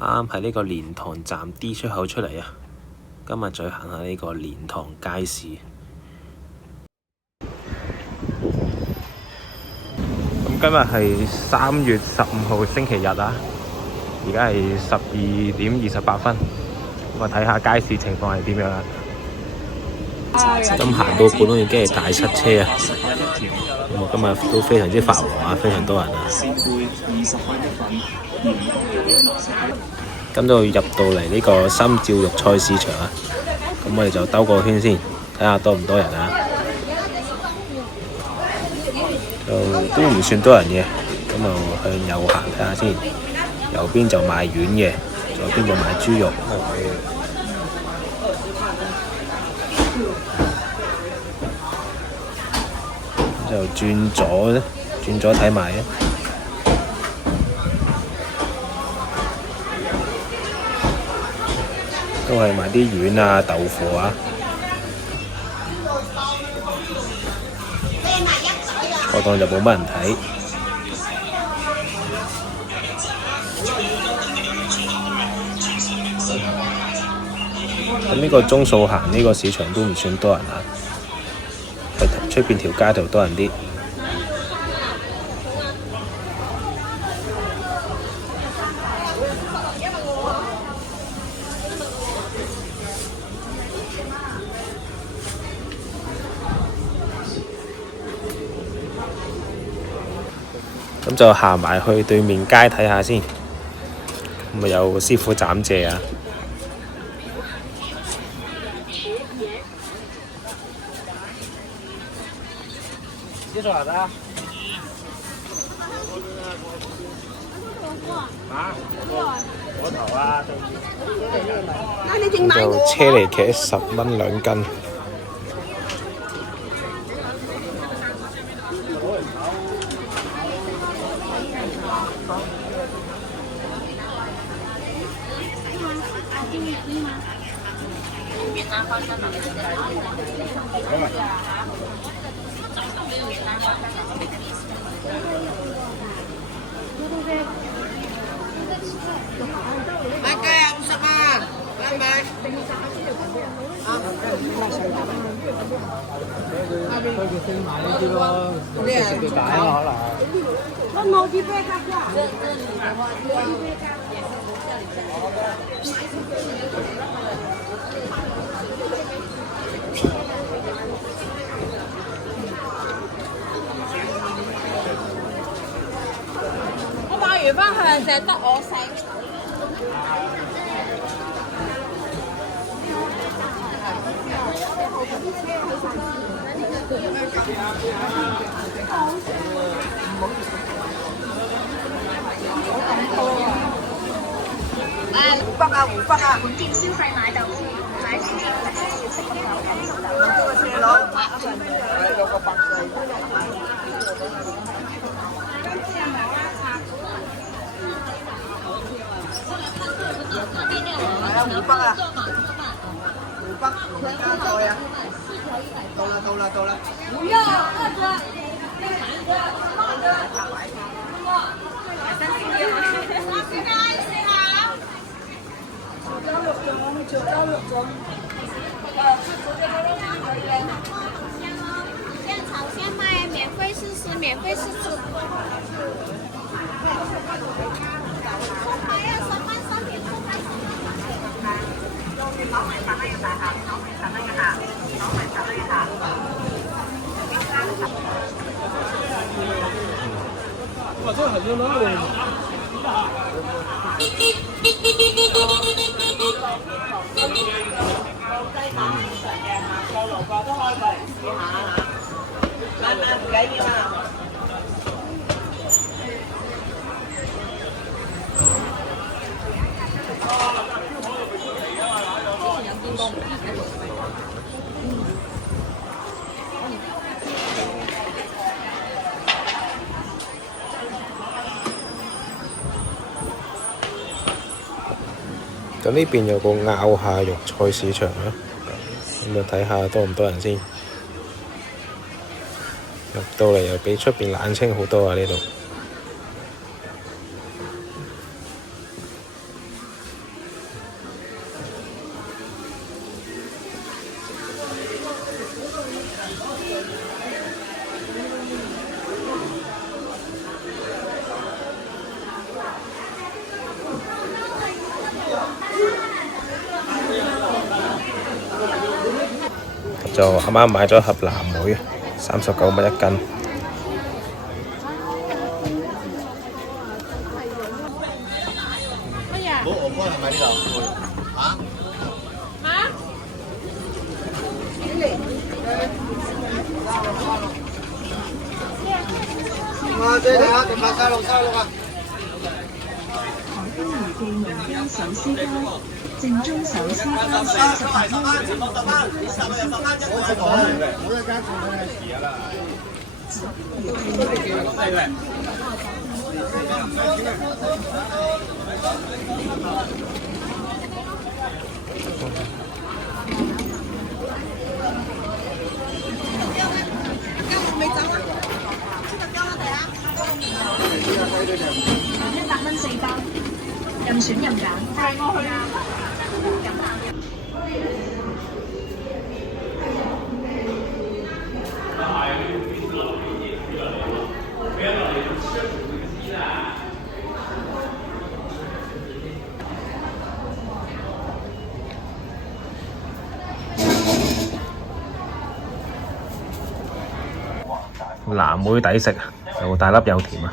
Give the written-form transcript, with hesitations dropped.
啱喺呢個蓮塘站 D 出口出嚟啊！今日再行下呢個蓮塘街市。咁今日係3月15號星期日啊！而家係12:28。咁啊，睇下街市情況係點樣啊！咁行到半路已經係大塞車啊！咁啊，今日都非常之繁忙啊，非常多人啊！咁就入到嚟呢個心照肉菜市場啊！咁我哋就兜個圈先，睇下多唔多人啊！就都唔算多人嘅，咁就向右行睇下先。右邊就賣丸嘅，左邊就賣豬肉。就轉左睇埋啊！都係賣啲丸啊、豆腐啊。個檔就冇乜人睇。咁呢個鐘數行呢個市場都唔算多人啊。出邊條街就多人啲。咁就行埋去對面街睇下先。咁啊有師傅斬蔗啊！咁就車厘茄10蚊2斤。買雞啊，50啊，買唔買？佢哋先買呢啲咯，食條大啊可能。我冇啲啤咖㗎。我買完翻去淨係得我食。湖北啊，湖北啊！本店消費買豆腐，買少少特色小食咁有感受到。車佬，有個白菜。係啊，湖北啊！湖北農家菜啊！到啦！不要2個。9刀6種。现炒现卖，免费试吃，免费试吃。哇，真係很熱鬧喎！買唔緊要啊！咁呢邊有個拗下肉菜市場啊，咁就睇下多唔多人先。入到嚟又比出邊冷清好多啊！呢度。就啱啱買咗盒藍莓，39蚊一斤。正宗手撕包38蚊4包，任選任揀。帶我去啊！藍莓抵食，又大粒又甜啊！